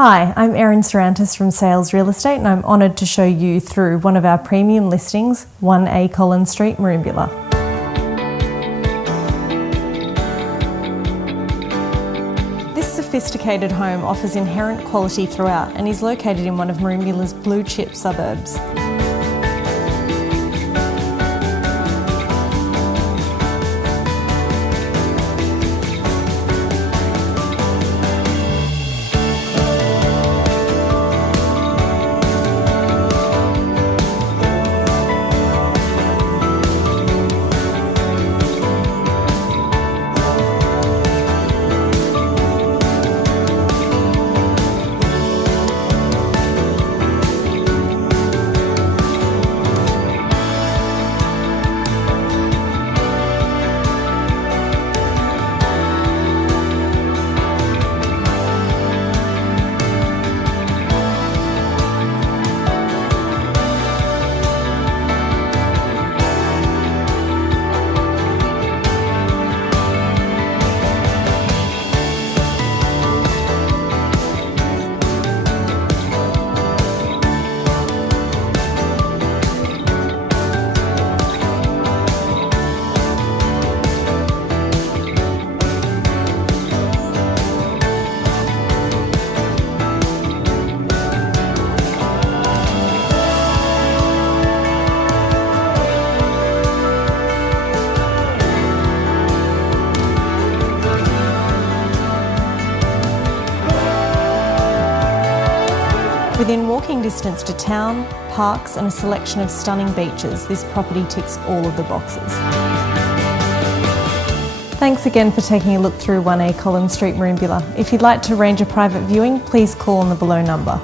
Hi, I'm Erin Sarantis from Sales Real Estate and I'm honoured to show you through one of our premium listings, 1A Collins Street, Merimbula. This sophisticated home offers inherent quality throughout and is located in one of Merimbula's blue chip suburbs. Within walking distance to town, parks and a selection of stunning beaches, this property ticks all of the boxes. Thanks again for taking a look through 1A Collins Street, Merimbula. If you'd like to arrange a private viewing, please call on the below number.